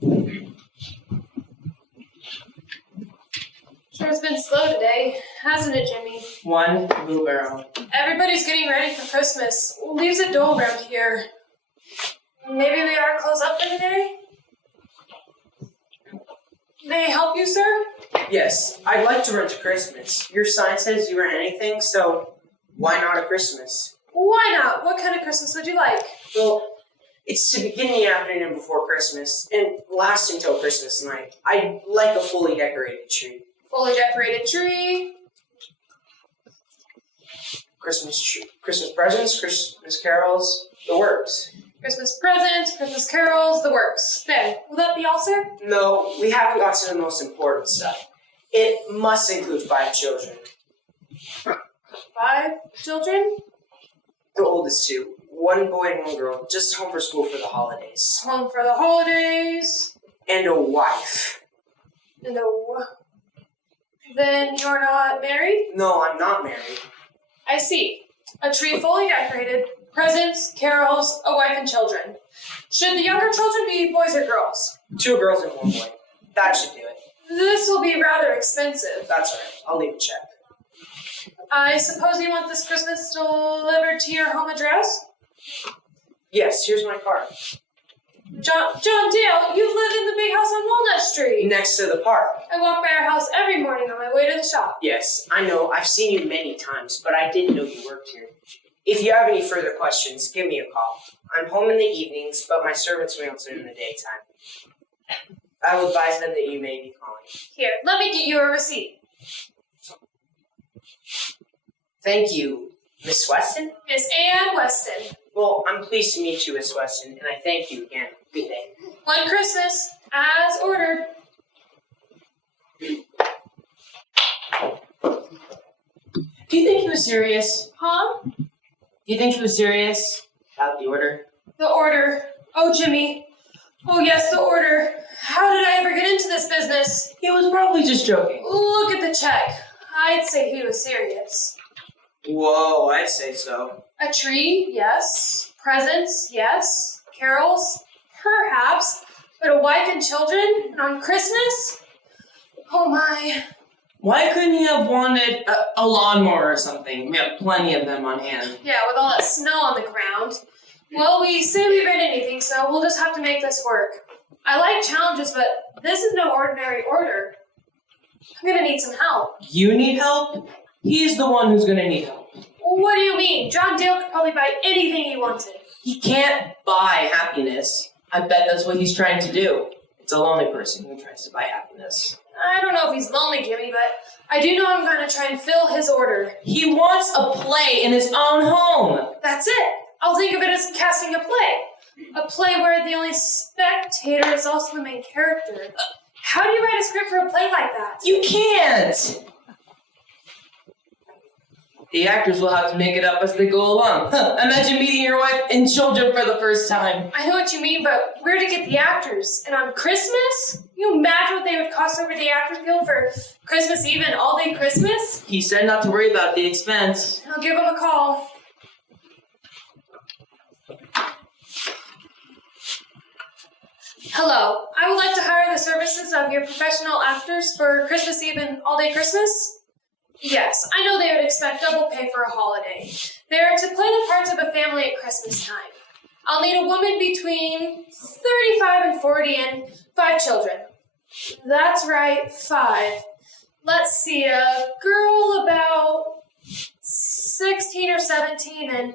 Sure has been slow today, hasn't it, Jimmy? One wheelbarrow. Everybody's getting ready for Christmas. Leaves it dull around here. Maybe we ought to close up for the day? May I help you, sir? Yes, I'd like to rent a Christmas. Your sign says you rent anything, so why not a Christmas? Why not? What kind of Christmas would you like? Well, it's to begin the afternoon before Christmas and last until Christmas night. I'd like a fully decorated tree. Fully decorated tree. Christmas tree. Christmas presents, Christmas carols, the works. Christmas presents, Christmas carols, the works. There. Will that be all, sir? No, we haven't got to the most important stuff. It must include 5 children. 5 children? The oldest 2. 1 boy and 1 girl, just home for school for the holidays. Home for the holidays. And a wife. No. Then you're not married? No, I'm not married. I see. A tree fully decorated, presents, carols, a wife and children. Should the younger children be boys or girls? 2 girls and 1 boy. That should do it. This will be rather expensive. That's all right. I'll leave a check. I suppose you want this Christmas delivered to your home address? Yes, here's my card. John Dale, you live in the big house on Walnut Street. Next to the park. I walk by our house every morning on my way to the shop. Yes, I know. I've seen you many times, but I didn't know you worked here. If you have any further questions, give me a call. I'm home in the evenings, but my servants will answer in the daytime. I will advise them that you may be calling. Here, let me get you a receipt. Thank you, Miss Weston. Miss Ann Weston. Well, I'm pleased to meet you, Miss Weston, and I thank you again. Good day. One Christmas, as ordered. Do you think he was serious? Huh? Do you think he was serious about the order? The order. Oh, Jimmy. Oh, yes, the order. How did I ever get into this business? He was probably just joking. Look at the check. I'd say he was serious. Whoa, I'd say so. A tree, yes. Presents, yes. Carols, perhaps. But a wife and children? And on Christmas? Oh, my. Why couldn't he have wanted a lawnmower or something? We have plenty of them on hand. Yeah, with all that snow on the ground. Well, we say we read anything, so we'll just have to make this work. I like challenges, but this is no ordinary order. I'm gonna need some help. You need help? He's the one who's gonna need help. What do you mean? John Dale could probably buy anything he wanted. He can't buy happiness. I bet that's what he's trying to do. It's a lonely person who tries to buy happiness. I don't know if he's lonely, Jimmy, but I do know I'm gonna try and fill his order. He wants a play in his own home. That's it. I'll think of it as casting a play. A play where the only spectator is also the main character. How do you write a script for a play like that? You can't! The actors will have to make it up as they go along. Imagine meeting your wife and children for the first time. I know what you mean, but where to get the actors? And on Christmas? You imagine what they would cost over the Actors Guild for Christmas Eve and all-day Christmas? He said not to worry about the expense. I'll give him a call. Hello, I would like to hire the services of your professional actors for Christmas Eve and all-day Christmas. Yes, I know they would expect double pay for a holiday. They are to play the parts of a family at Christmas time. I'll need a woman between 35 and 40 and 5 children. That's right, 5. Let's see, a girl about 16 or 17 and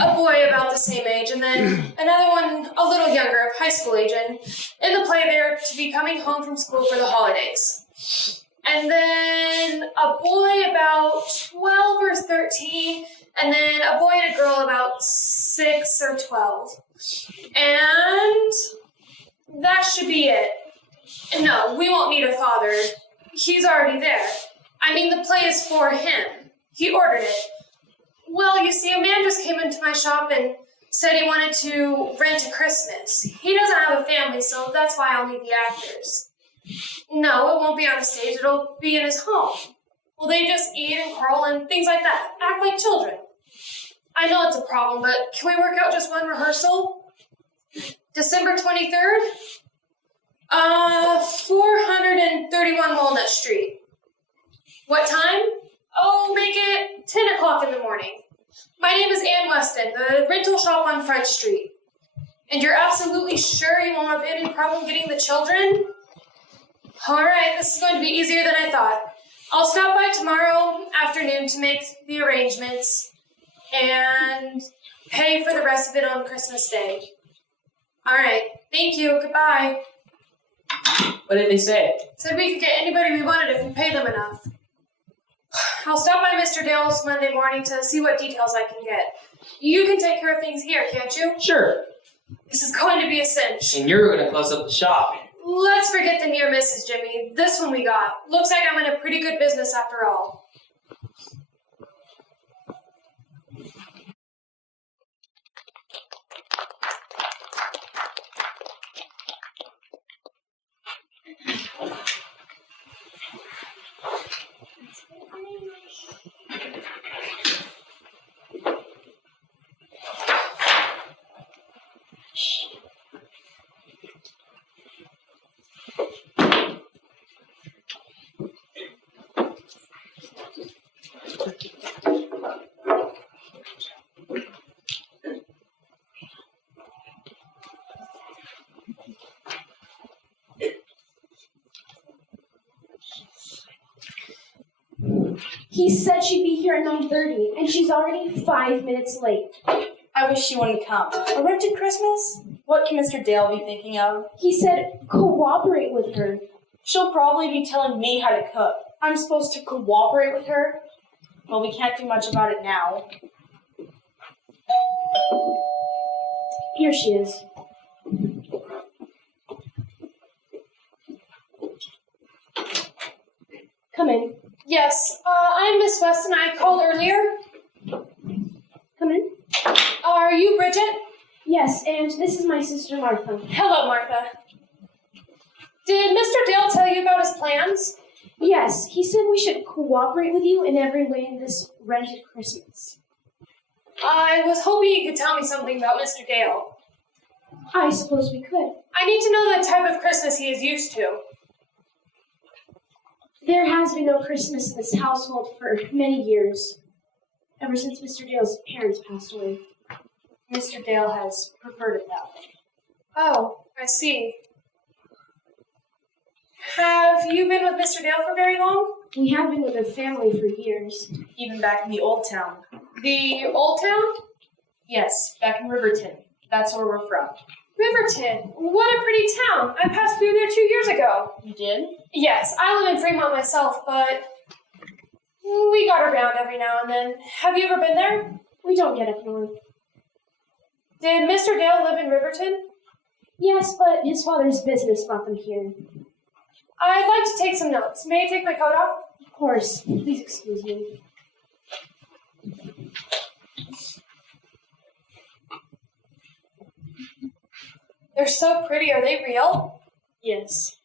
a boy about the same age, and then another one a little younger, of high school age, and in the play they're to be coming home from school for the holidays. And then a boy about 12 or 13, and then a boy and a girl about 6 or 12. And that should be it. No, we won't need a father. He's already there. I mean, the play is for him. He ordered it. Well, you see, a man just came into my shop and said he wanted to rent a Christmas. He doesn't have a family, so that's why I'll need the actors. No, it won't be on a stage. It'll be in his home. Will they just eat and quarrel and things like that? Act like children. I know it's a problem, but can we work out just one rehearsal? December 23rd? Walnut Street. What time? Oh, make it 10 o'clock in the morning. My name is Ann Weston, the rental shop on Front Street. And you're absolutely sure you won't have any problem getting the children? Alright, this is going to be easier than I thought. I'll stop by tomorrow afternoon to make the arrangements and pay for the rest of it on Christmas Day. Alright, thank you, goodbye. What did they say? Said we could get anybody we wanted if we paid them enough. I'll stop by Mr. Dale's Monday morning to see what details I can get. You can take care of things here, can't you? Sure. This is going to be a cinch. And you're gonna close up the shop. Let's forget the near misses, Jimmy. This one we got. Looks like I'm in a pretty good business after all. He said she'd be here at 9:30, and she's already 5 minutes late. I wish she wouldn't come. A rented Christmas? What can Mr. Dale be thinking of? He said cooperate with her. She'll probably be telling me how to cook. I'm supposed to cooperate with her? Well, we can't do much about it now. Here she is. Come in. Yes, I'm Miss Weston. I called earlier. Come in. Are you Bridget? Yes, and this is my sister Martha. Hello, Martha. Did Mr. Dale tell you about his plans? Yes, he said we should cooperate with you in every way in this rented Christmas. I was hoping you could tell me something about Mr. Dale. I suppose we could. I need to know the type of Christmas he is used to. There has been no Christmas in this household for many years, ever since Mr. Dale's parents passed away. Mr. Dale has preferred it that way. Oh, I see. Have you been with Mr. Dale for very long? We have been with the family for years. Even back in the old town. The old town? Yes, back in Riverton. That's where we're from. Riverton. What a pretty town. I passed through there 2 years ago. You did? Yes, I live in Fremont myself, but we got around every now and then. Have you ever been there? We don't get up north. Did Mr. Dale live in Riverton? Yes, but his father's business brought them here. I'd like to take some notes. May I take my coat off? Of course. Please excuse me. They're so pretty. Are they real? Yes.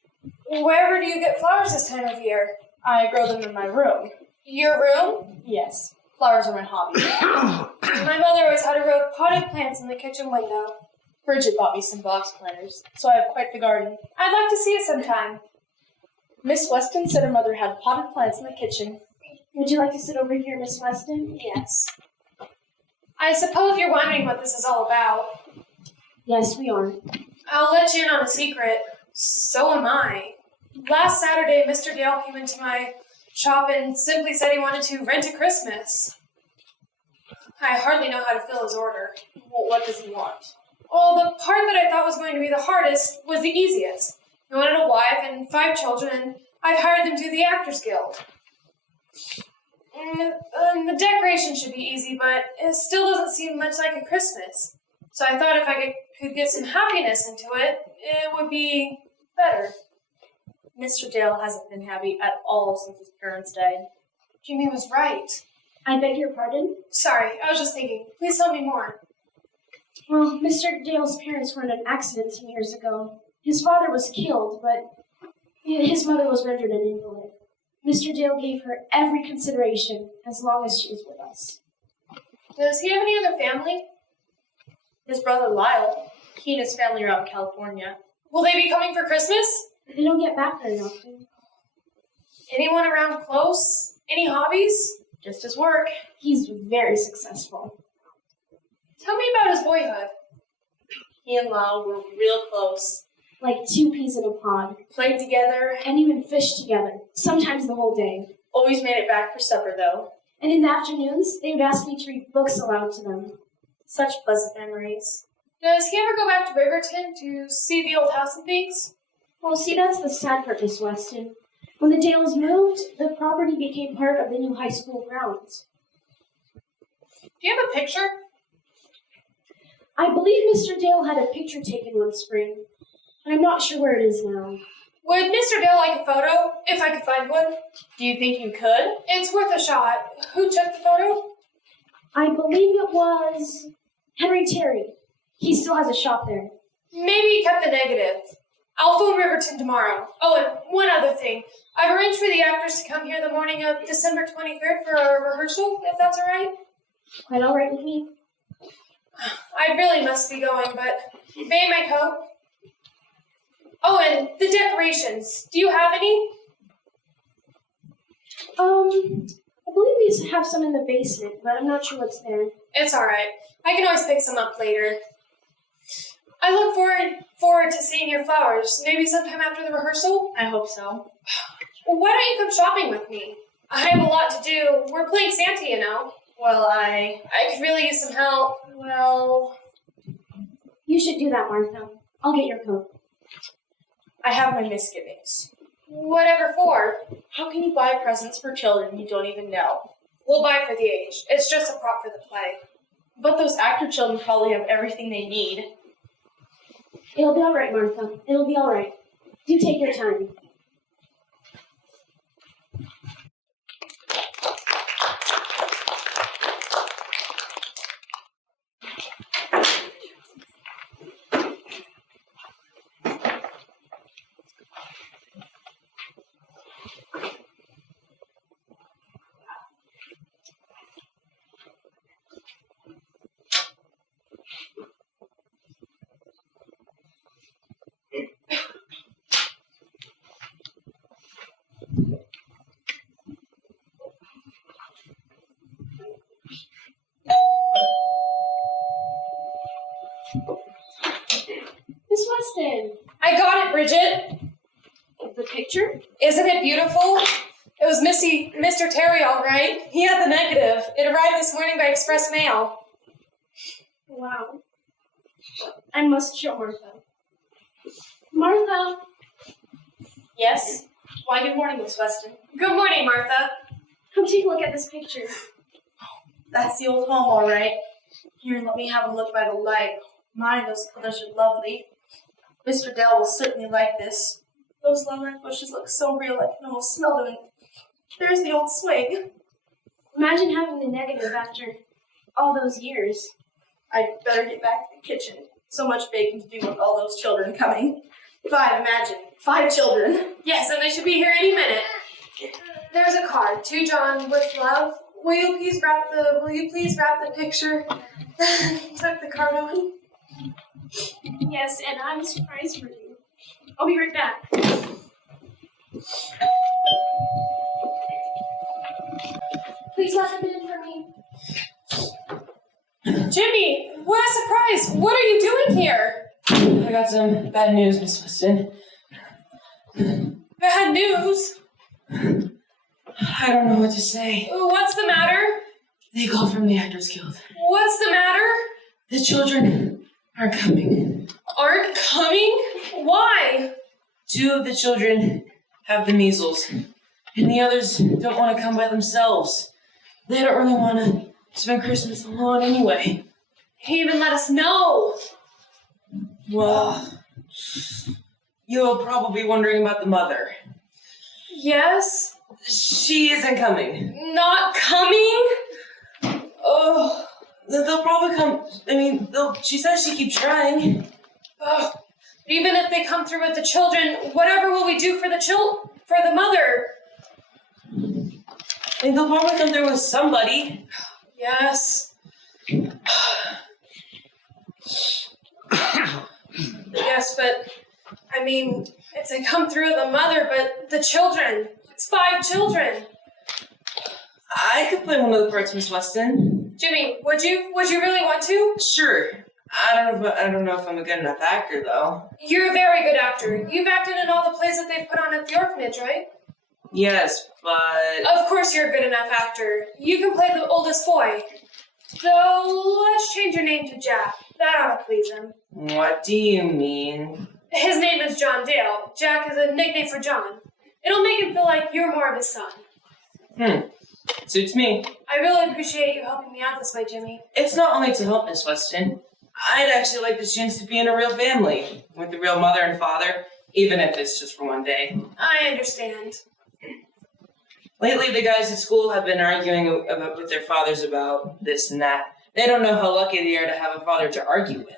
Wherever do you get flowers this time of year? I grow them in my room. Your room? Yes. Flowers are my hobby. My mother always had a row of potted plants in the kitchen window. Bridget bought me some box planters, so I have quite the garden. I'd like to see it sometime. Miss Weston said her mother had potted plants in the kitchen. Would you like to sit over here, Miss Weston? Yes. I suppose you're wondering what this is all about. Yes, we are. I'll let you in on a secret. So am I. Last Saturday, Mr. Dale came into my shop and simply said he wanted to rent a Christmas. I hardly know how to fill his order. Well, what does he want? Well, the part that I thought was going to be the hardest was the easiest. He wanted a wife and 5 children, and I've hired them to the Actors Guild. The decoration should be easy, but it still doesn't seem much like a Christmas. So I thought if I could get some happiness into it, it would be better. Mr. Dale hasn't been happy at all since his parents died. Jimmy was right. I beg your pardon? Sorry, I was just thinking. Please tell me more. Well, Mr. Dale's parents were in an accident some years ago. His father was killed, but his mother was rendered an invalid. Mr. Dale gave her every consideration as long as she was with us. Does he have any other family? His brother Lyle, he and his family are out in California. Will they be coming for Christmas? They don't get back very often. Anyone around close? Any hobbies? Just his work. He's very successful. Tell me about his boyhood. He and Lyle were real close. Like two peas in a pod. Played together. And even fished together. Sometimes the whole day. Always made it back for supper, though. And in the afternoons, they would ask me to read books aloud to them. Such pleasant memories. Does he ever go back to Riverton to see the old house and things? Well, see, that's the sad part, Miss Weston. When the Dales moved, the property became part of the new high school grounds. Do you have a picture? I believe Mr. Dale had a picture taken one spring, but I'm not sure where it is now. Would Mr. Dale like a photo, if I could find one? Do you think you could? It's worth a shot. Who took the photo? I believe it was Henry Terry. He still has a shop there. Maybe he kept the negative. I'll phone Riverton tomorrow. Oh, and one other thing. I've arranged for the actors to come here the morning of December 23rd for a rehearsal, if that's all right. Quite all right with me. I really must be going, but may my coat? Oh, and the decorations. Do you have any? I believe we have some in the basement, but I'm not sure what's there. It's all right. I can always pick some up later. I look forward to seeing your flowers. Maybe sometime after the rehearsal? I hope so. Well, why don't you come shopping with me? I have a lot to do. We're playing Santa, you know. Well, I could really use some help. You should do that, Martha. I'll get your coat. I have my misgivings. Whatever for. How can you buy presents for children you don't even know? We'll buy for the age. It's just a prop for the play. But those actor children probably have everything they need. It'll be all right, Martha. It'll be all right. Do take your time. Miss Weston, I got it, Bridget. the picture? Isn't it beautiful? It was Mr. Terry, all right. He had the negative. It arrived this morning by express mail. Wow. I must show Martha. Martha! Yes? Why, good morning, Miss Weston. Good morning, Martha. Come take a look at this picture. That's the old home, all right. Here, let me have a look by the light. My, those colors are lovely. Mr. Dale will certainly like this. Those lilac bushes look so real I can almost smell them. And there's the old swing. Imagine having the negative after all those years. I'd better get back to the kitchen. So much baking to do with all those children coming. 5, imagine. 5 children. Yes, and they should be here any minute. There's a card. To John with love. Will you please wrap the picture? Tuck the card on. Yes, and I have a surprise for you. I'll be right back. Please let them in for me. Jimmy, what a surprise! What are you doing here? I got some bad news, Miss Weston. Bad news. I don't know what to say. What's the matter? They called from the Actors Guild. What's the matter? The children aren't coming. Aren't coming? Why? 2 of the children have the measles, and the others don't want to come by themselves. They don't really want to spend Christmas alone anyway. He even let us know. Well, you're probably wondering about the mother. Yes? She isn't coming. Not coming? Oh. They'll probably come. She says she keeps trying. Oh. Even if they come through with the children, whatever will we do for the mother? They'll probably come through with somebody. Yes. Yes, but, if they come through the mother, but the children, It's 5 children. I could play one of the parts, Miss Weston. Jimmy, would you really want to? Sure. I don't know if I'm a good enough actor, though. You're a very good actor. You've acted in all the plays that they've put on at the orphanage, right? Yes, but... Of course you're a good enough actor. You can play the oldest boy. So, let's change your name to Jack. That ought to please him. What do you mean? His name is John Dale. Jack is a nickname for John. It'll make him feel like you're more of his son. Suits me. I really appreciate you helping me out this way, Jimmy. It's not only to help, Miss Weston. I'd actually like the chance to be in a real family, with a real mother and father, even if it's just for one day. I understand. Lately, the guys at school have been arguing with their fathers about this and that. They don't know how lucky they are to have a father to argue with.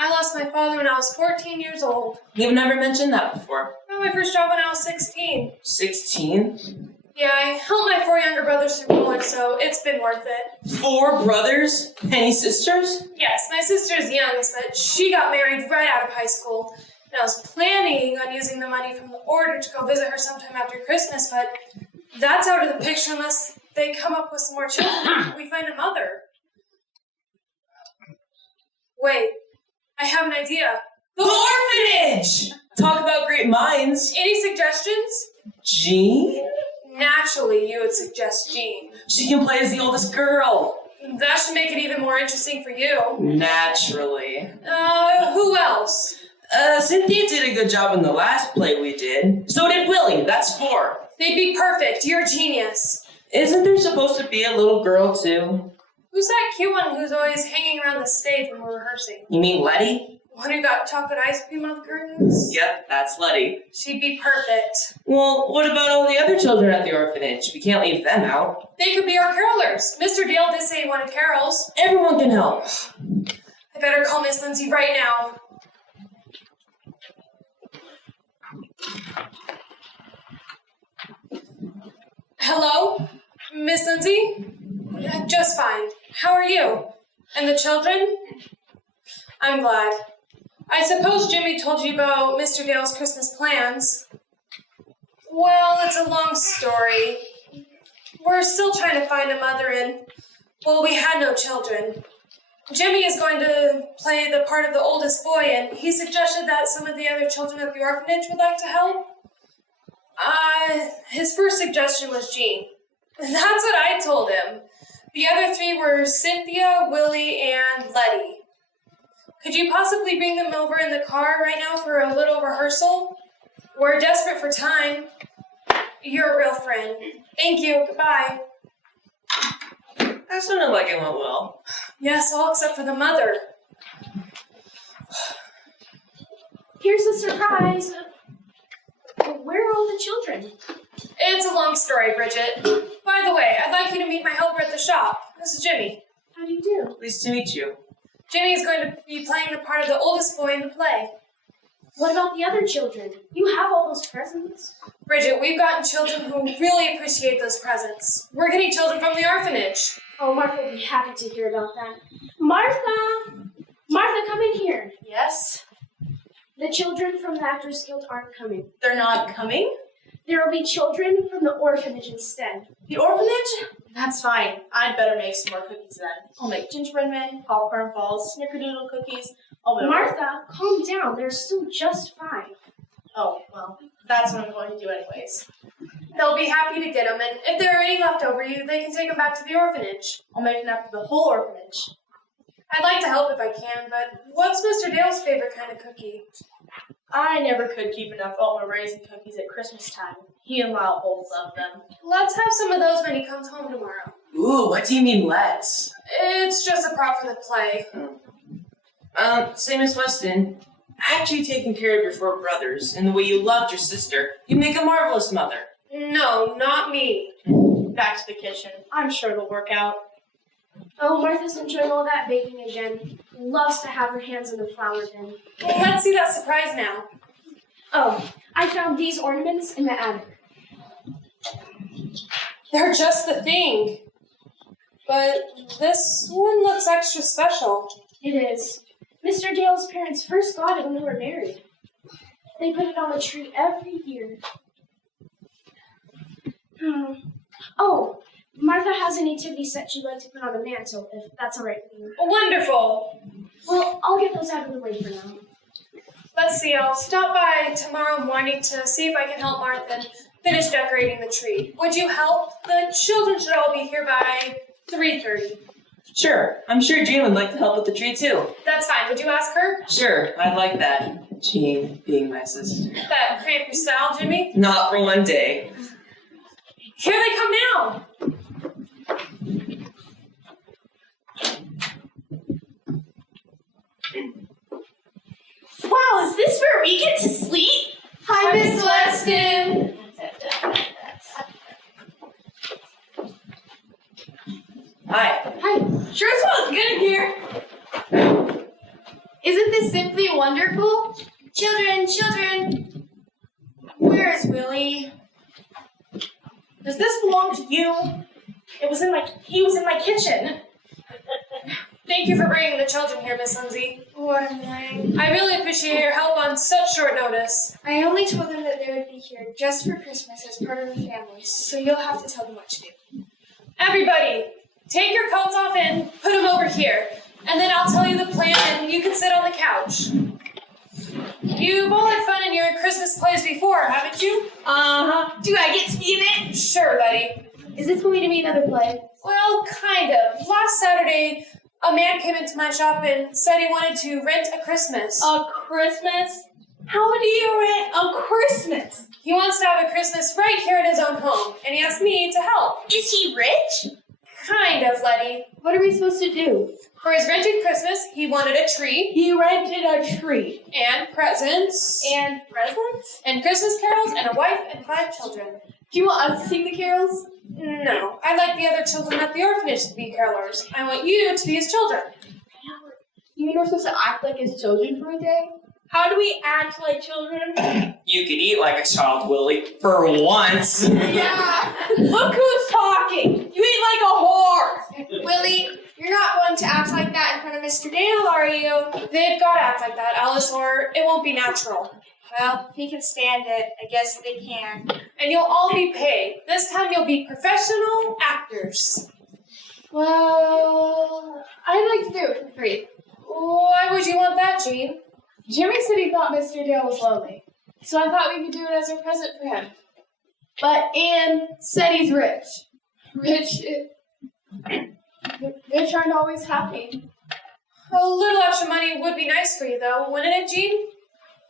I lost my father when I was 14 years old. You've never mentioned that before. I got my first job when I was 16. 16? Yeah, I helped my 4 younger brothers through college, so it's been worth it. 4 brothers? Any sisters? Yes, my sister's youngest, but she got married right out of high school. And I was planning on using the money from the order to go visit her sometime after Christmas, but that's out of the picture unless they come up with some more children. We find a mother. Wait, I have an idea. The orphanage! Talk about great minds. Any suggestions? Jean? Naturally, you would suggest Jean. She can play as the oldest girl. That should make it even more interesting for you. Naturally. Who else? Cynthia did a good job in the last play we did. So did Willie. That's 4. They'd be perfect. You're a genius. Isn't there supposed to be a little girl, too? Who's that cute one who's always hanging around the stage when we're rehearsing? You mean Letty? One who got chocolate ice cream on the curtains? Yep, that's Letty. She'd be perfect. Well, what about all the other children at the orphanage? We can't leave them out. They could be our carolers. Mr. Dale did say he wanted carols. Everyone can help. I better call Miss Lindsay right now. Hello? Miss Lindsay? Just fine. How are you? And the children? I'm glad. I suppose Jimmy told you about Mr. Dale's Christmas plans. Well, it's a long story. We're still trying to find a mother and, well, we had no children. Jimmy is going to play the part of the oldest boy, and he suggested that some of the other children at the orphanage would like to help. His first suggestion was Jean. That's what I told him. The other 3 were Cynthia, Willie, and Letty. Could you possibly bring them over in the car right now for a little rehearsal? We're desperate for time. You're a real friend. Thank you. Goodbye. That sounded like it went well. Yes, all except for the mother. Here's the surprise. Where are all the children? It's a long story, Bridget. By the way, I'd like you to meet my helper at the shop. This is Jimmy. How do you do? Pleased to meet you. Jimmy is going to be playing the part of the oldest boy in the play. What about the other children? You have all those presents. Bridget, we've gotten children who really appreciate those presents. We're getting children from the orphanage. Oh, Martha will be happy to hear about that. Martha! Martha, come in here. Yes? The children from the Actors Guild aren't coming. They're not coming? There will be children from the orphanage instead. The orphanage? That's fine. I'd better make some more cookies then. I'll make gingerbread men, popcorn balls, snickerdoodle cookies. Martha, calm down. There's still just 5. Oh, well, that's what I'm going to do anyways. They'll be happy to get them, and if there are any left over you, they can take them back to the orphanage. I'll make enough for the whole orphanage. I'd like to help if I can, but what's Mr. Dale's favorite kind of cookie? I never could keep enough oatmeal raisin cookies at Christmas time. He and Lyle both love them. Let's have some of those when he comes home tomorrow. Ooh, what do you mean, let's? It's just a prop for the play. Say, Miss Weston, after you taking care of your 4 brothers and the way you loved your sister, you make a marvelous mother. No, not me. Back to the kitchen. I'm sure it'll work out. Oh, Martha's enjoying all that baking again. Loves to have her hands in the flour bin. Well, let's see that surprise now. Oh, I found these ornaments in the attic. They're just the thing. But this one looks extra special. It is. Mr. Dale's parents first got it when they were married. They put it on the tree every year. Oh, Martha has a nativity set she'd like to put on the mantle, if that's all right with you. Wonderful. Well, I'll get those out of the way for now. Let's see, I'll stop by tomorrow morning to see if I can help Martha finish decorating the tree. Would you help? The children should all be here by 3:30. Sure, I'm sure Jean would like to help with the tree too. That's fine. Would you ask her? Sure, I'd like that. Jean being my sister. That cramp your style, Jimmy? Not for one day. Here they come now. Wow, is this where we get to sleep? Hi, Miss Weston. Hi. Hi. Sure smells good in here. Isn't this simply wonderful? Children, where is Willie? Does this belong to you? He was in my kitchen. Thank you for bringing the children here, Miss Lindsay. What am I? I really appreciate your help on such short notice. I only told them that they would be here just for Christmas as part of the family, so you'll have to tell them what to do. Everybody, take your coats off and put them over here. And then I'll tell you the plan and you can sit on the couch. You've all had fun in your Christmas plays before, haven't you? Uh-huh. Do I get to be in it? Sure, Letty. Is this going to be another play? Well, kind of. Last Saturday, a man came into my shop and said he wanted to rent a Christmas. A Christmas? How do you rent a Christmas? He wants to have a Christmas right here in his own home, and he asked me to help. Is he rich? Kind of, Letty. What are we supposed to do? For his rented Christmas, he wanted a tree He rented a tree. and presents And presents? and Christmas carols and a wife and 5 children. Do you want us to sing the carols? No, I like the other children at the orphanage to be carolers. I want you to be his children. You mean we're supposed to act like his children for a day? How do we act like children? You could eat like a child, Willie, for once. Yeah. Look who's talking. You eat like a whore. Willie, you're not going to act like that in front of Mr. Dale, are you? They've got to act like that, Alice, or it won't be natural. Well, if he can stand it, I guess they can. And you'll all be paid. This time you'll be professional actors. Well, I'd like to do it for free. Why would you want that, Jean? Jimmy said he thought Mr. Dale was lonely, so I thought we could do it as a present for him. But Anne said he's rich. Rich aren't always happy. A little extra money would be nice for you, though, wouldn't it, Jean?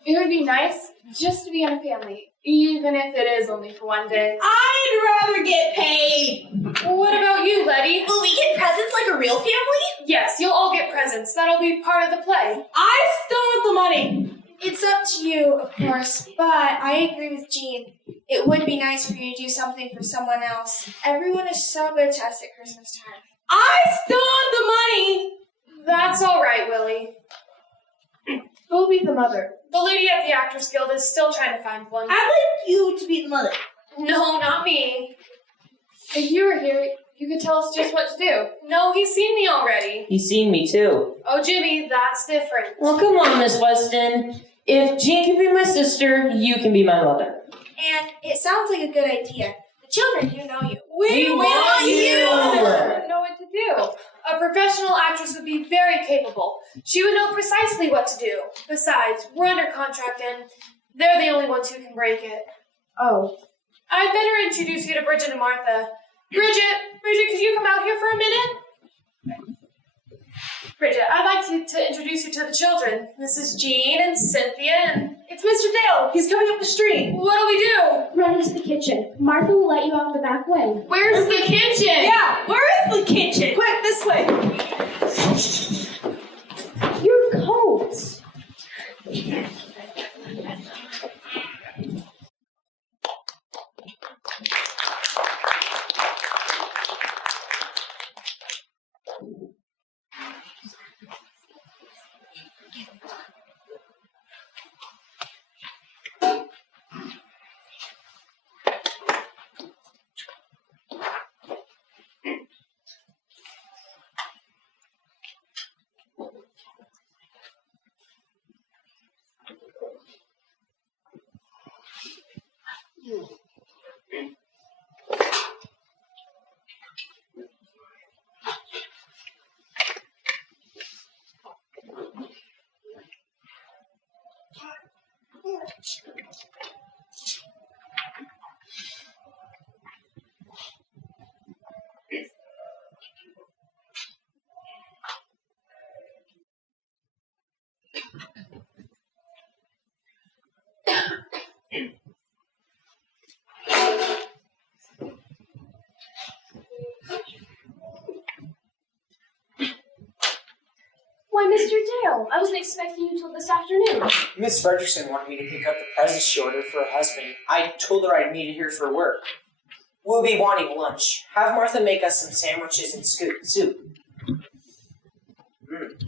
It would be nice just to be in a family, even if it is only for one day. I'd rather get paid. What about you, Letty? Will we get presents like a real family? Yes, you'll all get presents. That'll be part of the play. I still want the money. It's up to you, of course, but I agree with Jean. It would be nice for you to do something for someone else. Everyone is so good to us at Christmas time. I still want the money. That's all right, Willie. Who'll be the mother? The lady at the Actors Guild is still trying to find one. I'd like you to be the mother. No, not me. If you were here, you could tell us just what to do. No, he's seen me already. He's seen me too. Oh, Jimmy, that's different. Well, come on, Miss Weston. If Jean can be my sister, you can be my mother. And it sounds like a good idea. The children do know you. We want you! I don't know what to do. A professional actress would be very capable. She would know precisely what to do. Besides, we're under contract and they're the only ones who can break it. Oh. I'd better introduce you to Bridget and Martha. Bridget, could you come out here for a minute? Bridget, I'd like to introduce you to the children. This is Jean and Cynthia and... It's Mr. Dale. He's coming up the street. What do we do? Run into the kitchen. Martha will let you out the back way. Where's the kitchen? Yeah, where is the kitchen? Quick, this way. Your coats. Why, Mr. Dale, I wasn't expecting you till this afternoon. Miss Frederickson wanted me to pick up the presents she ordered for her husband. I told her I'd meet her here for work. We'll be wanting lunch. Have Martha make us some sandwiches and soup.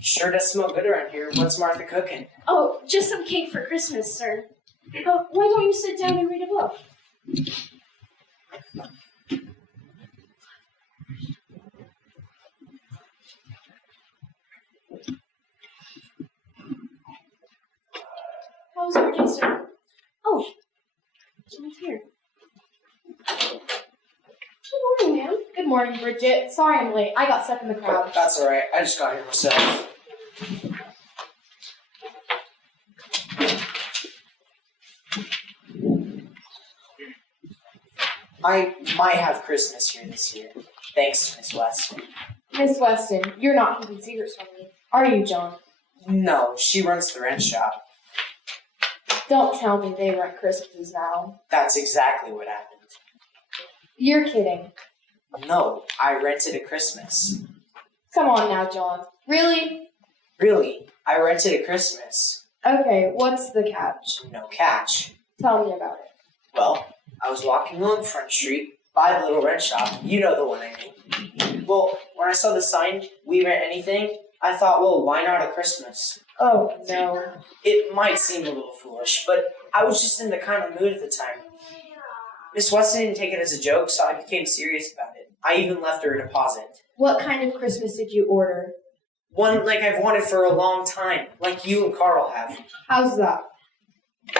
Sure does smell good around here. What's Martha cooking? Oh, just some cake for Christmas, sir. Why don't you sit down and read a book? How was your day, sir? Oh, someone's here. Good morning, ma'am. Good morning, Bridget. Sorry I'm late. I got stuck in the crowd. That's alright. I just got here myself. I might have Christmas here this year. Thanks, Miss Weston. Miss Weston, you're not keeping secrets from me. Are you, John? No, she runs the rent shop. Don't tell me they rent Christmases now. That's exactly what happened. You're kidding. No, I rented a Christmas. Come on now, John. Really? Really, I rented a Christmas. Okay, what's the catch? No catch. Tell me about it. Well, I was walking along Front Street by the little rent shop. You know the one I mean. Well, when I saw the sign, we rent anything, I thought, well, why not a Christmas? Oh, no. It might seem a little foolish, but I was just in the kind of mood at the time. Miss Weston didn't take it as a joke, so I became serious about it. I even left her a deposit. What kind of Christmas did you order? One like I've wanted for a long time, like you and Carl have. How's that?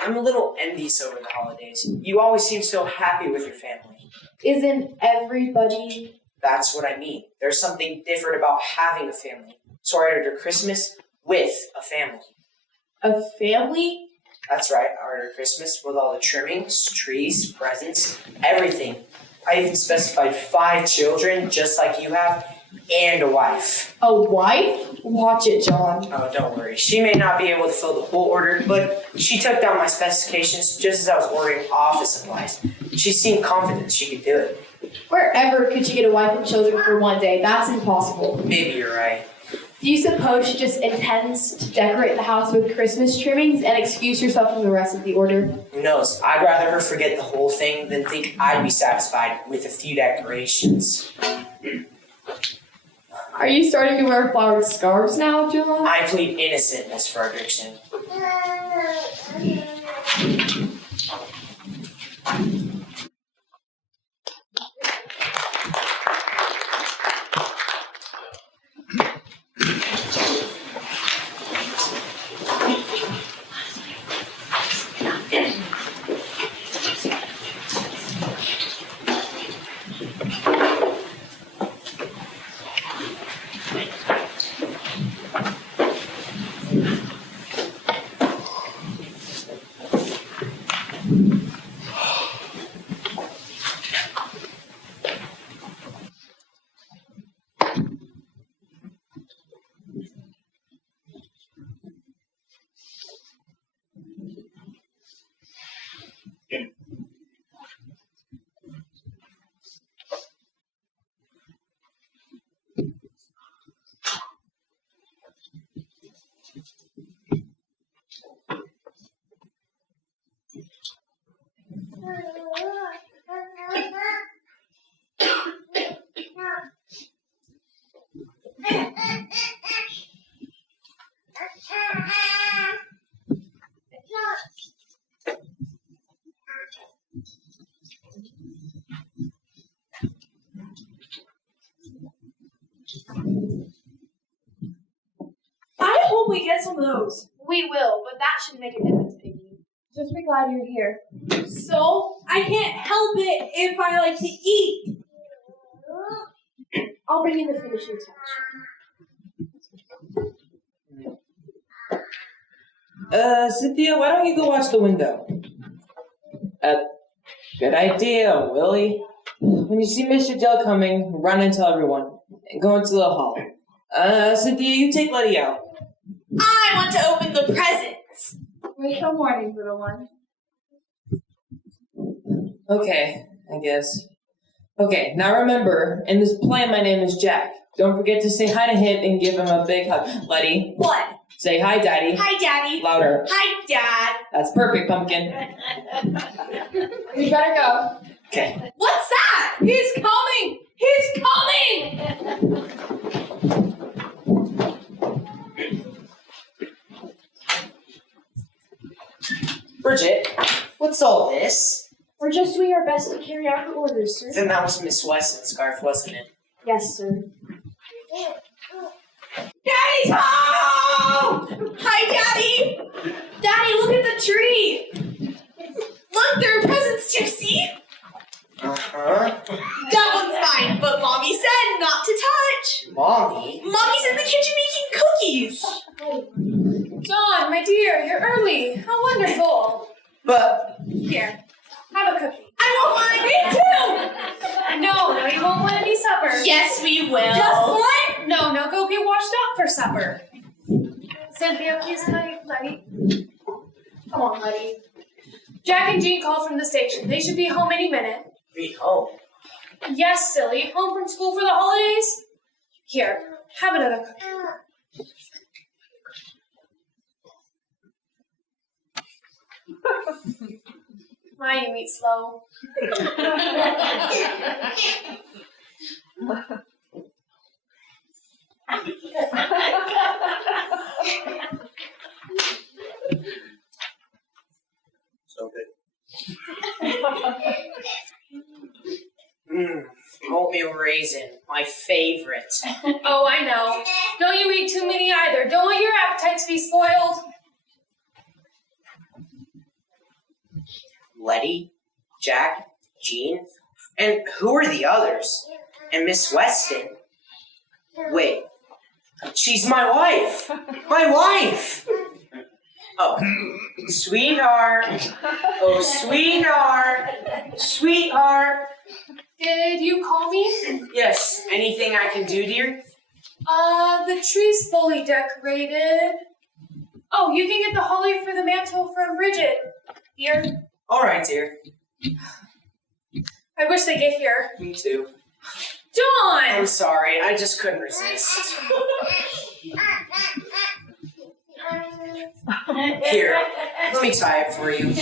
I'm a little envious over the holidays. You always seem so happy with your family. Isn't everybody... That's what I mean. There's something different about having a family. So I ordered a Christmas with a family. a family? That's right, I ordered Christmas with all the trimmings, trees, presents, everything. I even specified 5 children, just like you have, and a wife. A wife? Watch it, John. Oh, don't worry. She may not be able to fill the whole order, but she took down my specifications just as I was ordering office supplies. She seemed confident she could do it. Wherever could you get a wife and children for one day? That's impossible. Maybe you're right. Do you suppose she just intends to decorate the house with Christmas trimmings and excuse herself from the rest of the order? Who knows? I'd rather her forget the whole thing than think I'd be satisfied with a few decorations. Are you starting to wear flowered scarves now, John? I plead innocent, Miss Frederickson. I hope we get some of those. We will, but that shouldn't make a difference, Piggy. Just be glad you're here. So, I can't help it if I like to eat. I'll bring you the finishing touch. Cynthia, why don't you go watch the window? Good idea, Willie. When you see Mr. Dell coming, run and tell everyone. And go into the hall. Cynthia, you take Letty out. I want to open the presents. Wait till morning, little one. Okay, I guess. Okay, now remember, in this plan, my name is Jack. Don't forget to say hi to him and give him a big hug. Letty, What? say hi, Daddy. Hi, Daddy. Louder. Hi, Dad. That's perfect, Pumpkin. We better go. Okay. What's that? He's coming! He's coming! Bridget, what's all this? We're just doing our best to carry out her orders, sir. Then that was Miss Weston's scarf, wasn't it? Yes, sir. Daddy's home! Hi, Daddy. Daddy, look at the tree. Look, there are presents, Gypsy. Uh-huh. That one's mine, but Mommy said not to touch. Mommy? Mommy's in the kitchen making cookies. Dawn, my dear, you're early. How wonderful. But Here, have a cookie. I want mine. Me too. No, you won't want any supper. Yes, we will. Just one? No, go get washed up for supper. Cynthia, please tell Letty. Come on, Letty. Jack and Jean called from the station. They should be home any minute. be home. Yes, silly. Home from school for the holidays? Here, have another cookie. My, you eat slow. So good. Oatmeal raisin, my favorite. Oh, I know. Don't you eat too many either. Don't want your appetite to be spoiled. Letty, Jack, Jean, and who are the others? And Miss Weston. Wait, she's my wife. My wife. Oh, sweetheart. Oh, sweetheart. Sweetheart. Did you call me? Yes, anything I can do, dear? The tree's fully decorated. Oh, you can get the holly for the mantle from Bridget. Here. All right, dear. I wish they get here. Me too. Dawn! I'm sorry, I just couldn't resist. Here, let me tie it for you.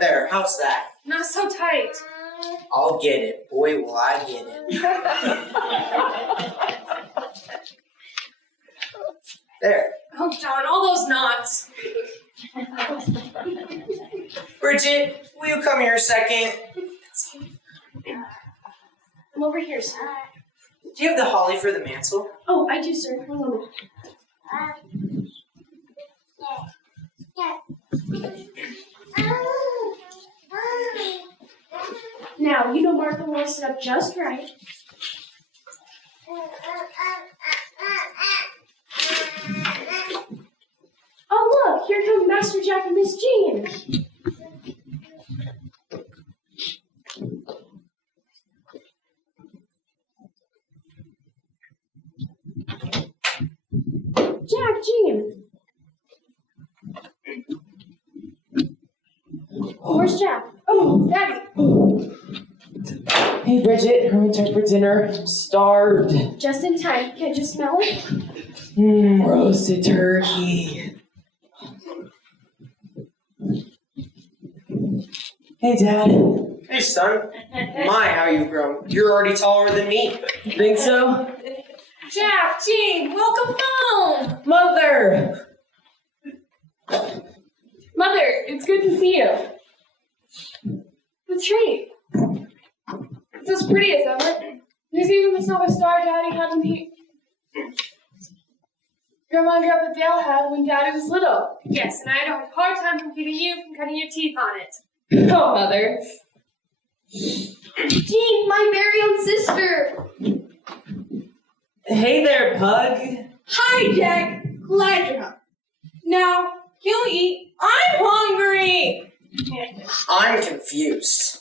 There, how's that? Not so tight. I'll get it. Boy, will I get it. There. Oh, Dawn, all those knots. Bridget, will you come here a second? I'm over here, sir. Do you have the holly for the mantle? Oh, I do, sir. One moment. Now, you know Martha wants it up just right. Oh, look! Here come Master Jack and Miss Jean. Jack, Jean. Where's Jack? Oh, Daddy. Hey, Bridget, hurry time for dinner. I'm starved. Just in time. Can't you smell it? Roasted turkey. Hey, Dad. Hey, son. My, how you've grown. You're already taller than me. Think so? Jack, Jean, welcome home. Mother! Mother, it's good to see you. The tree. It's as pretty as ever. There's even the silver star Daddy had when Grandma and Grandpa Dale had when Daddy was little. Yes, and I had a hard time from keeping you from cutting your teeth on it. Oh, Mother. Jean, my very own sister. Hey there, Pug. Hi, Jack. Glad you're home. Now, can we eat? I'm hungry. I'm confused.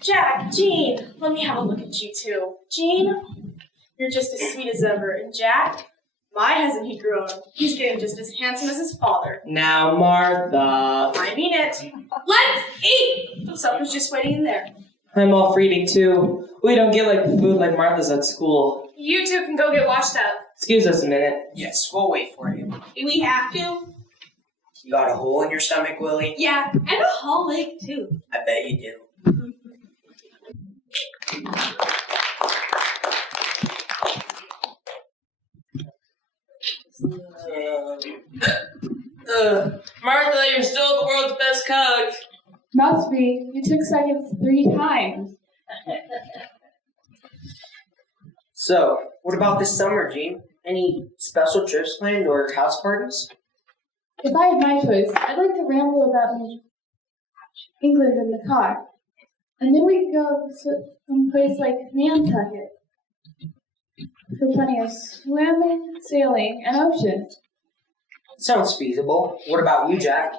Jack, Jean, let me have a look at you two. Jean, you're just as sweet as ever, and Jack, my hasn't he grown? He's getting just as handsome as his father. Now, Martha. I mean it. Let's eat. Supper's just waiting in there. I'm all for eating too. We don't get like food like Martha's at school. You two can go get washed up. Excuse us a minute. Yes, we'll wait for you. Do we have to? You got a hole in your stomach, Willie? Yeah, and a whole leg, too. I bet you do. Martha, you're still the world's best cook. Must be. You took seconds 3 times. So, what about this summer, Gene? Any special trips planned or house parties? If I had my choice, I'd like to ramble about England in the car. And then we could go to some place like Nantucket. For plenty of swimming, sailing, and ocean. Sounds feasible. What about you, Jack?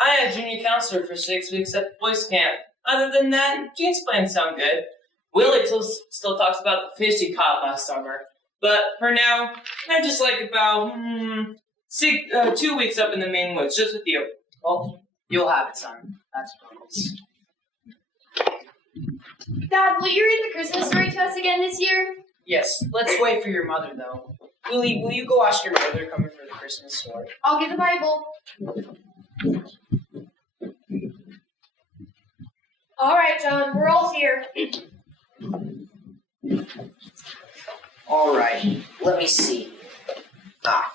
I had junior counselor for 6 weeks at boys camp. Other than that, Gene's plans sound good. Willie still talks about the fish he caught last summer. But for now, I'd just like about 2 weeks up in the main woods, just with you. Well, you'll have it, son. That's a promise. Dad, will you read the Christmas story to us again this year? Yes, let's wait for your mother, though. Willie, will you go ask your mother to come in for the Christmas story? I'll get the Bible. All right, John, we're all here. All right, let me see.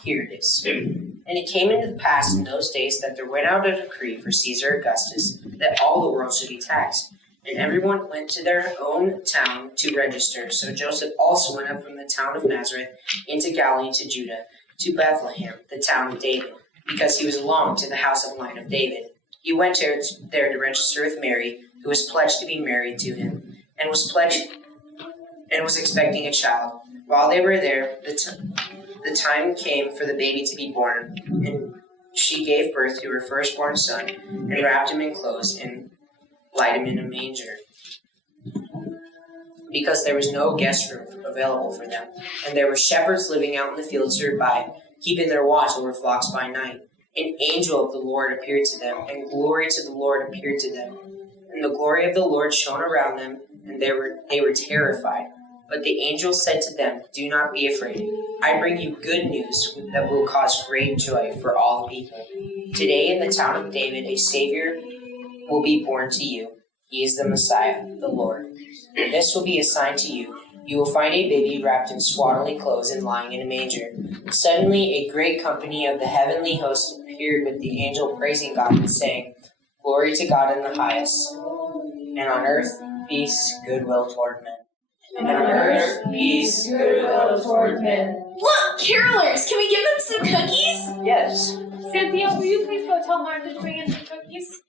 Here it is. And it came into the pass in those days that there went out a decree for Caesar Augustus that all the world should be taxed. And everyone went to their own town to register. So Joseph also went up from the town of Nazareth into Galilee to Judah, to Bethlehem, the town of David, because he belonged to the house of line of David. He went there to register with Mary, who was pledged to be married to him, and was expecting a child. While they were there, the time came for the baby to be born, and she gave birth to her firstborn son, and wrapped him in clothes, and laid him in a manger, because there was no guest room available for them. And there were shepherds living out in the fields nearby, keeping their watch over flocks by night. An angel of the Lord appeared to them, and glory to the Lord appeared to them. And the glory of the Lord shone around them, and they were terrified. But the angel said to them, "Do not be afraid. I bring you good news that will cause great joy for all people. Today in the town of David, a Savior will be born to you. He is the Messiah, the Lord. This will be a sign to you. You will find a baby wrapped in swaddling clothes and lying in a manger." Suddenly a great company of the heavenly host appeared with the angel, praising God and saying, "Glory to God in the highest, and on earth peace, goodwill toward men." And on earth, peace, goodwill toward men. Look, carolers! Can we give them some cookies? Yes. Cynthia, will you please go tell Martha to bring in some cookies?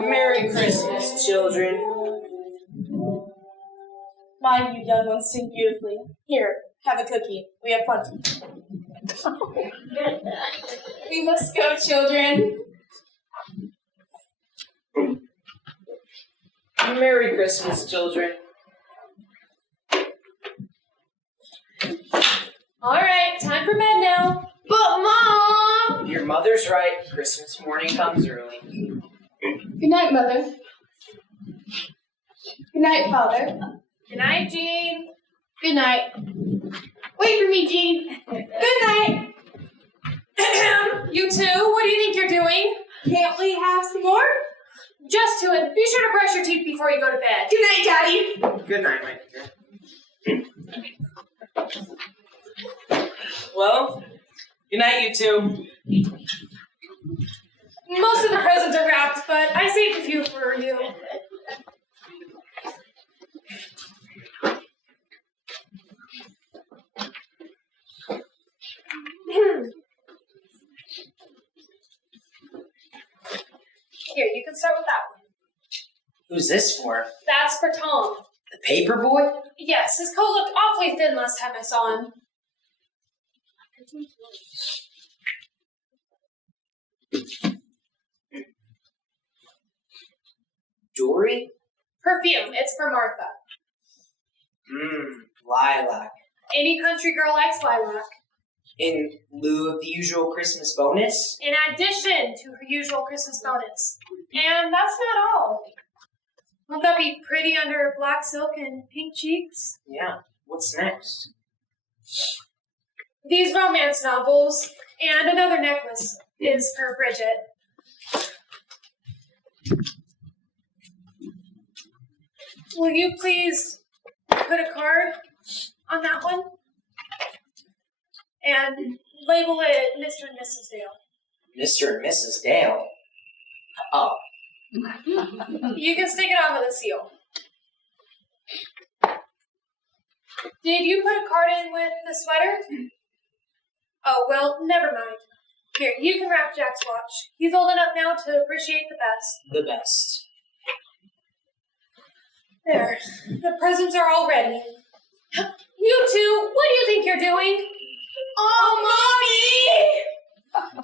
Merry Christmas, children. My, you young ones sing beautifully. Here, have a cookie. We have plenty. We must go, children. Merry Christmas, children. All right, time for bed now. But Mom! Your mother's right. Christmas morning comes early. Good night, Mother. Good night, Father. Good night, Jean. Good night. Wait for me, Jean. Good night. You two, what do you think you're doing? Can't we have some more? Just to it. Be sure to brush your teeth before you go to bed. Good night, Daddy. Good night, my dear. Well, good night, you two. Most of the presents are wrapped, but I saved a few for you. Here, you can start with that one. Who's this for? That's for Tom. The paper boy? Yes, his coat looked awfully thin last time I saw him. Dory? Perfume, it's for Martha. Lilac. Any country girl likes lilac. In lieu of the usual Christmas bonus? In addition to her usual Christmas bonus. And that's not all. Won't that be pretty under black silk and pink cheeks? Yeah. What's next? These romance novels and another necklace is for Bridget. Will you please put a card on that one? And label it Mr. and Mrs. Dale. Mr. and Mrs. Dale? Oh, You can stick it on with a seal. Did you put a card in with the sweater? Oh, well, never mind. Here, you can wrap Jack's watch. He's old enough now to appreciate the best. the best. There. The presents are all ready. You two, what do you think you're doing? Oh,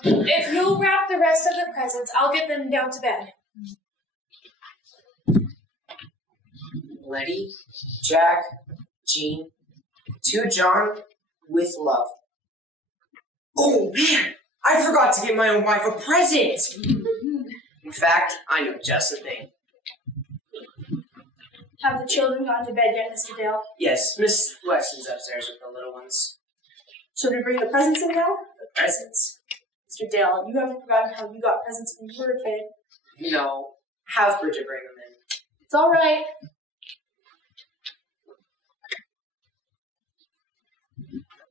Mommy! If you'll wrap the rest of the presents, I'll get them down to bed. Letty, Jack, Jean, to John, with love. Oh man, I forgot to get my own wife a present! In fact, I know just the thing. Have the children gone to bed yet, Mr. Dale? Yes, Miss Weston's upstairs with the little ones. Should we bring the presents in now? The presents? Mr. Dale, you haven't forgotten how you got presents when you were a kid. No, have Bridget bring them in. It's all right.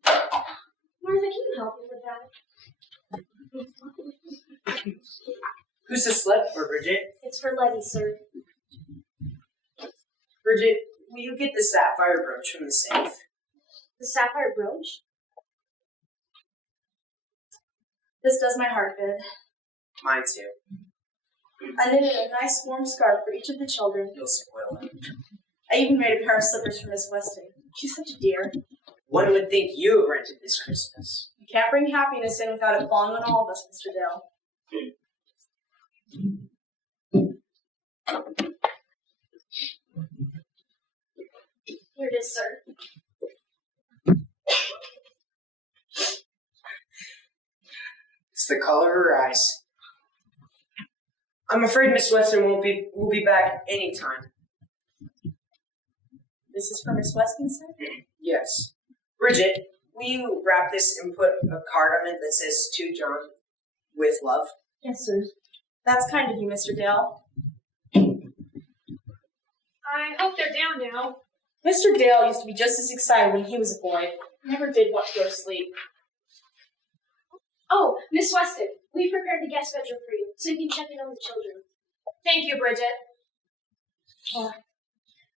Martha, can you help me with that? Who's the slip for Bridget? It's for Letty, sir. Bridget, will you get the sapphire brooch from the safe? The sapphire brooch? This does my heart good. Mine too. I knitted a nice warm scarf for each of the children. You'll spoil it. I even made a pair of slippers for Miss Weston. She's such a dear. One would think you have rented this Christmas. You can't bring happiness in without it falling on all of us, Mr. Dale. Here it is, sir. It's the color of her eyes. I'm afraid Miss Weston will be back anytime. This is for Miss Weston, sir? Yes. Bridget, will you wrap this and put a card on it that says to John with love? Yes, sir. That's kind of you, Mr. Dale. I hope they're down now. Mr. Dale used to be just as excited when he was a boy. Never did want to go to sleep. Oh, Miss Weston, we prepared the guest bedroom for you, so you can check in on the children. Thank you, Bridget.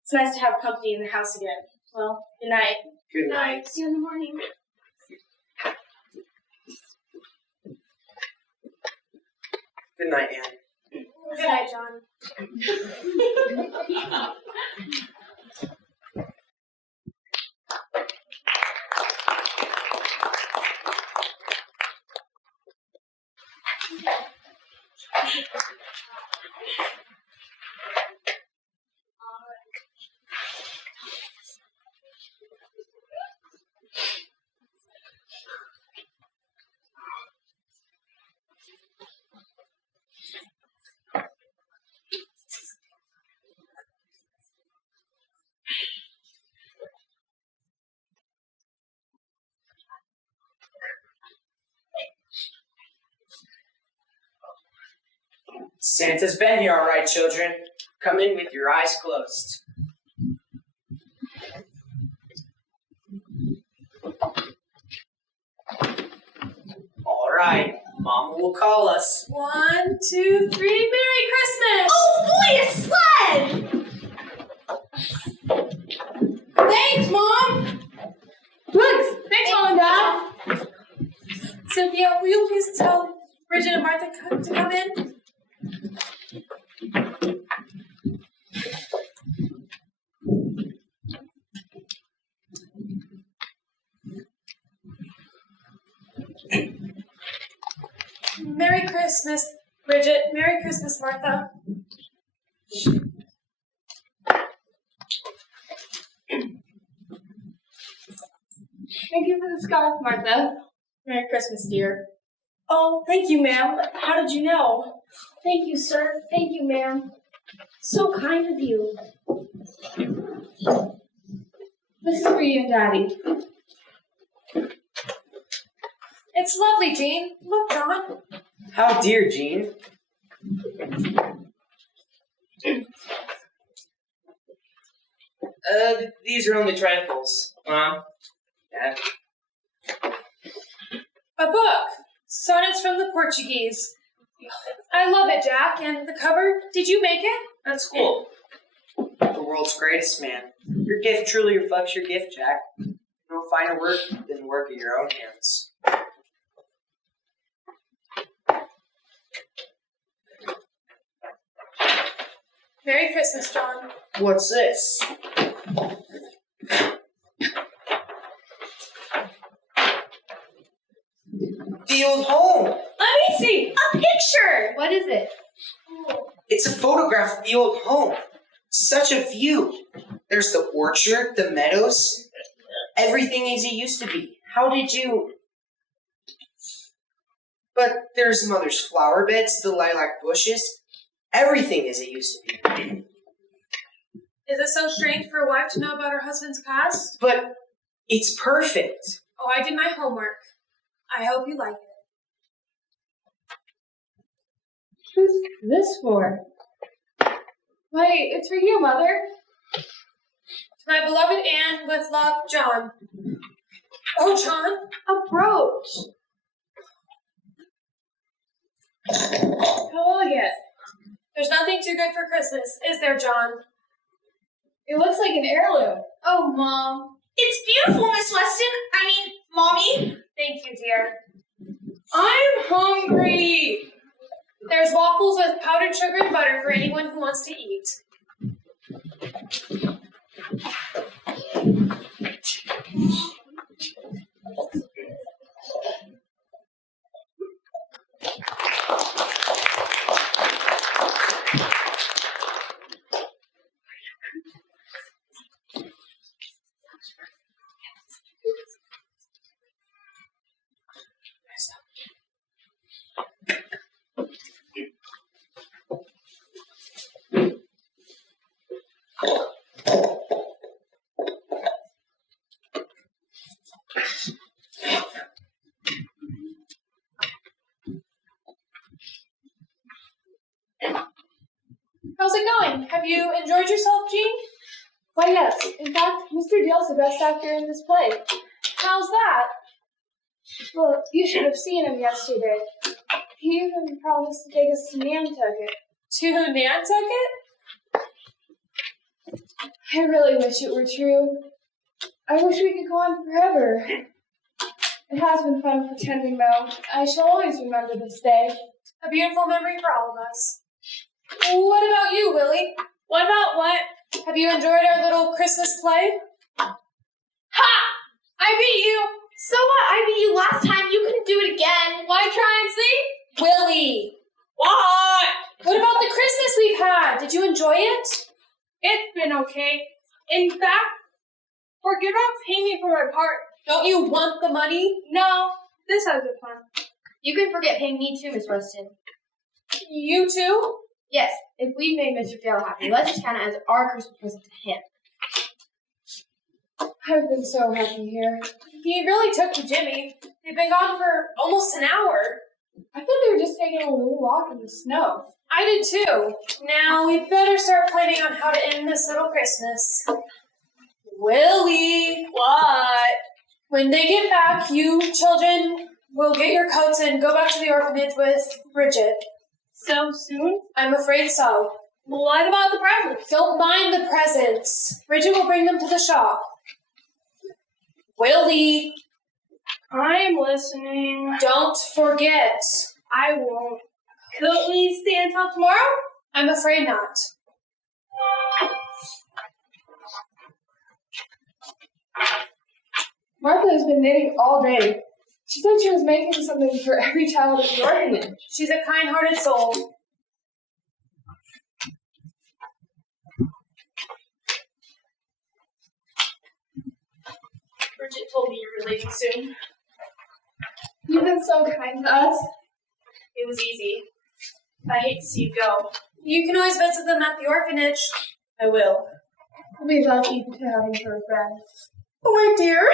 It's nice to have company in the house again. Well, good night. Good night. See you in the morning. Good night, Anne. Good night, John. Santa's been here, all right, children. Come in with your eyes closed. All right. Mama will call us. 1, 2, 3, Merry Christmas! Oh boy, a sled! Thanks, Mom! Thanks, Mom and Dad. Cynthia, will you please tell Bridget and Martha to come in? Merry Christmas, Bridget. Merry Christmas, Martha. Thank you for the scarf, Martha. Merry Christmas, dear. Oh, thank you, ma'am. How did you know? Thank you, sir. Thank you, ma'am. So kind of you. This is for you and Daddy. It's lovely, Jean. Look, John. How dear, Jean. These are only trifles, Mom. Dad. A book. Sonnets from the Portuguese. I love it, Jack. And the cover, did you make it? That's cool. The world's greatest man. Your gift truly reflects your gift, Jack. No finer work than the work of your own hands. Merry Christmas, John. What's this? The old home. Let me see a picture. What is it? It's a photograph of the old home. Such a view. There's the orchard, the meadows. Everything as it used to be. How did you... But there's Mother's flower beds, the lilac bushes. Everything as it used to be. Is it so strange for a wife to know about her husband's past? But it's perfect. Oh, I did my homework. I hope you like it. Who's this for? Why, it's for you, Mother. To my beloved Anne, with love, John. Oh, John. A brooch. How old yet? There's nothing too good for Christmas, is there, John? It looks like an heirloom. Oh, Mom. It's beautiful, Miss Weston. I mean, Mommy. Thank you, dear. I'm hungry. There's waffles with powdered sugar and butter for anyone who wants to eat. How's it going? Have you enjoyed yourself, Jean? Why, yes. In fact, Mr. Dale's the best actor in this play. How's that? Well, you should have seen him yesterday. He even promised to take us to Nantucket. To Nantucket? I really wish it were true. I wish we could go on forever. It has been fun pretending, though. I shall always remember this day. A beautiful memory for all of us. What about you, Willie? What about what? Have you enjoyed our little Christmas play? Ha! I beat you. So what? I beat you last time. You can do it again. Why try and see? Willie! What? What about the Christmas we've had? Did you enjoy it? It's been okay. In fact, forget about paying me for my part. Don't you want the money? No, this has been fun. You can forget paying me too, Miss Weston. You too? Yes, if we made Mr. Dale happy, let's just count it as our Christmas present to him. I've been so happy here. He really took to Jimmy. They've been gone for almost an hour. I thought they were just taking a little walk in the snow. I did too. Now we'd better start planning on how to end this little Christmas. Willie! What? When they get back, you children We'll get your coats and go back to the orphanage with Bridget. So soon? I'm afraid so. What about the presents? Don't mind the presents. Bridget will bring them to the shop. Willie, I'm listening. don't forget. I won't. Could we stay until tomorrow? I'm afraid not. Martha has been knitting all day. She said she was making something for every child at the orphanage. She's a kind-hearted soul. Bridget told me you're leaving soon. You've been so kind to us. It was easy. I hate to see you go. You can always visit them at the orphanage. I will. We'll be lucky to have you for a friend. Oh, my dear.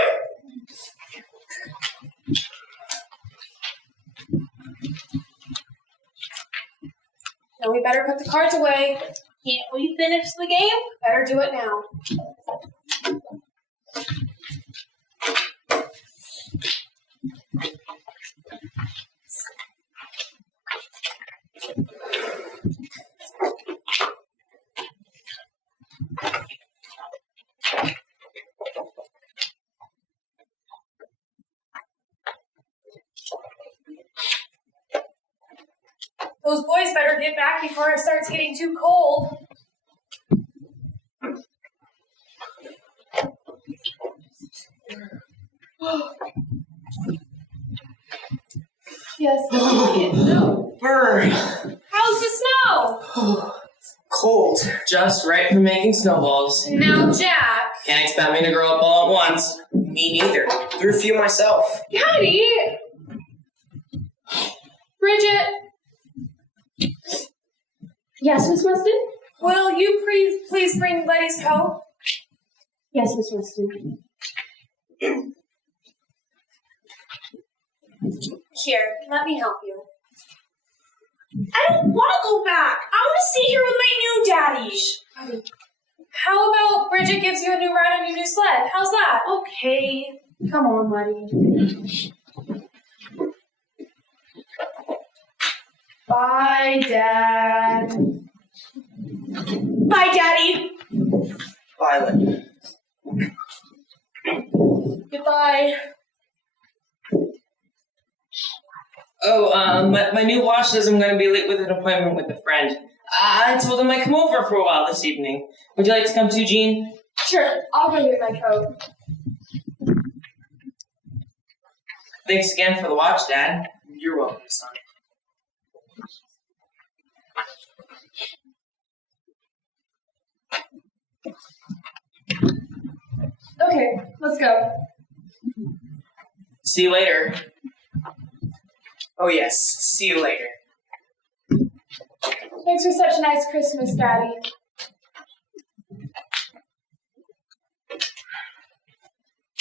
Now we better put the cards away. Can't we finish the game? Better do it now. Those boys better get back before it starts getting too cold. Yes, no. Burn. How's the snow? Cold. Just right for making snowballs. Now, Jack. Can't expect me to grow up all at once. Me neither. Threw a few myself. Daddy! Bridget, Yes, Miss Weston? will you please bring Letty's coat? Yes, Miss Weston. Here, let me help you. I don't want to go back. I want to stay here with my new daddy. How about Bridget gives you a new ride on your new sled? How's that? Okay. Come on, buddy. Bye, Dad. Bye, Daddy. Violet. Goodbye. Oh, my new boss says I'm going to be late with an appointment with a friend. I told him I'd come over for a while this evening. Would you like to come too, Jean? Sure, I'll go get my coat. Thanks again for the watch, Dad. You're welcome, son. Okay, let's go. See you later. Oh yes, see you later. Thanks for such a nice Christmas, Daddy.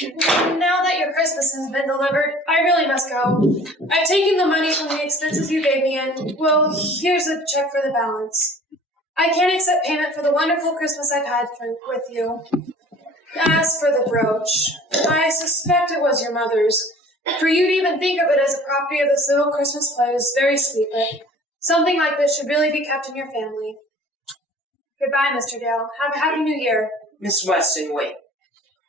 Now that your Christmas has been delivered, I really must go. I've taken the money from the expenses you gave me and, well, here's a check for the balance. I can't accept payment for the wonderful Christmas I've had with you. As for the brooch, I suspect it was your mother's. For you to even think of it as a property of this little Christmas play is very sweet, but something like this should really be kept in your family. Goodbye, Mr. Dale. Have a happy New Year. Miss Weston, wait.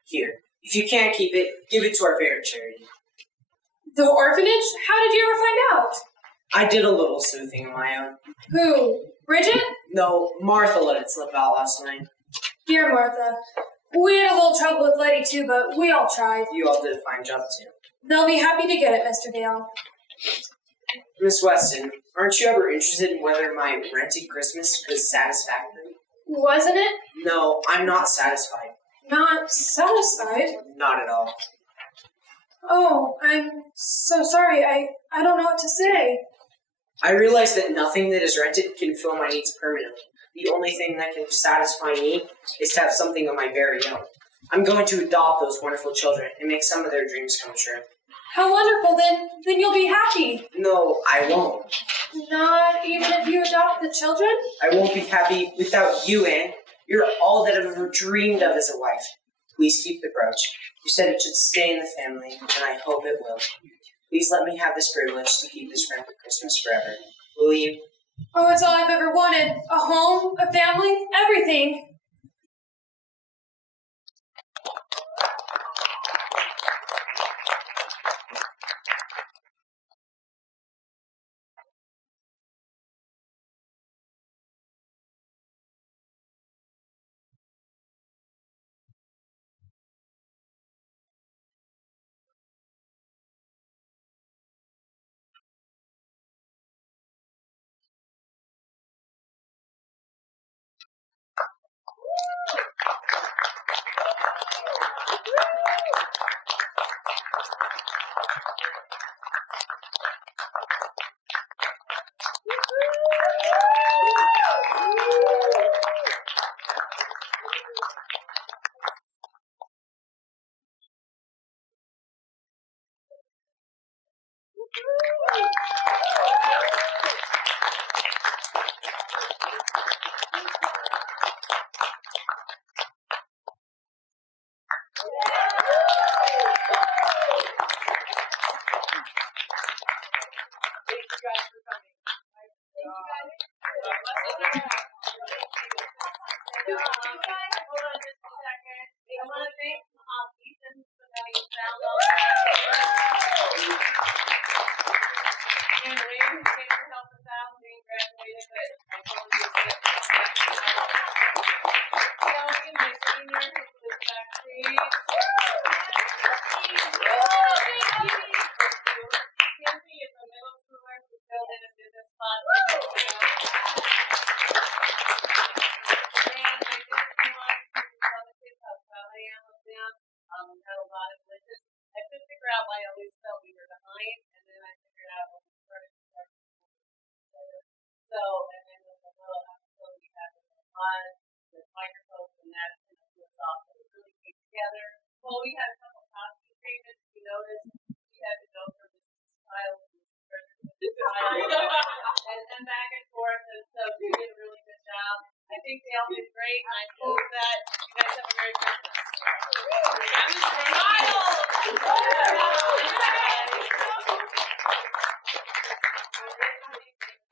Here. If you can't keep it, give it to our favorite charity. The orphanage? How did you ever find out? I did a little sleuthing on my own. Who? Bridget? No, Martha let it slip out last night. Dear Martha, we had a little trouble with Letty too, but we all tried. You all did a fine job too. They'll be happy to get it, Mr. Dale. Miss Weston, aren't you ever interested in whether my rented Christmas was satisfactory? Wasn't it? No, I'm not satisfied. Not satisfied? Not at all. Oh, I'm so sorry. I don't know what to say. I realize that nothing that is rented can fill my needs permanently. The only thing that can satisfy me is to have something of my very own. I'm going to adopt those wonderful children and make some of their dreams come true. How wonderful, then you'll be happy. No, I won't. Not even if you adopt the children? I won't be happy without you, Anne. You're all that I've ever dreamed of as a wife. Please keep the brooch. You said it should stay in the family, and I hope it will. Please let me have this privilege to keep this friend for Christmas forever. Will you? Oh, it's all I've ever wanted. A home, a family, everything.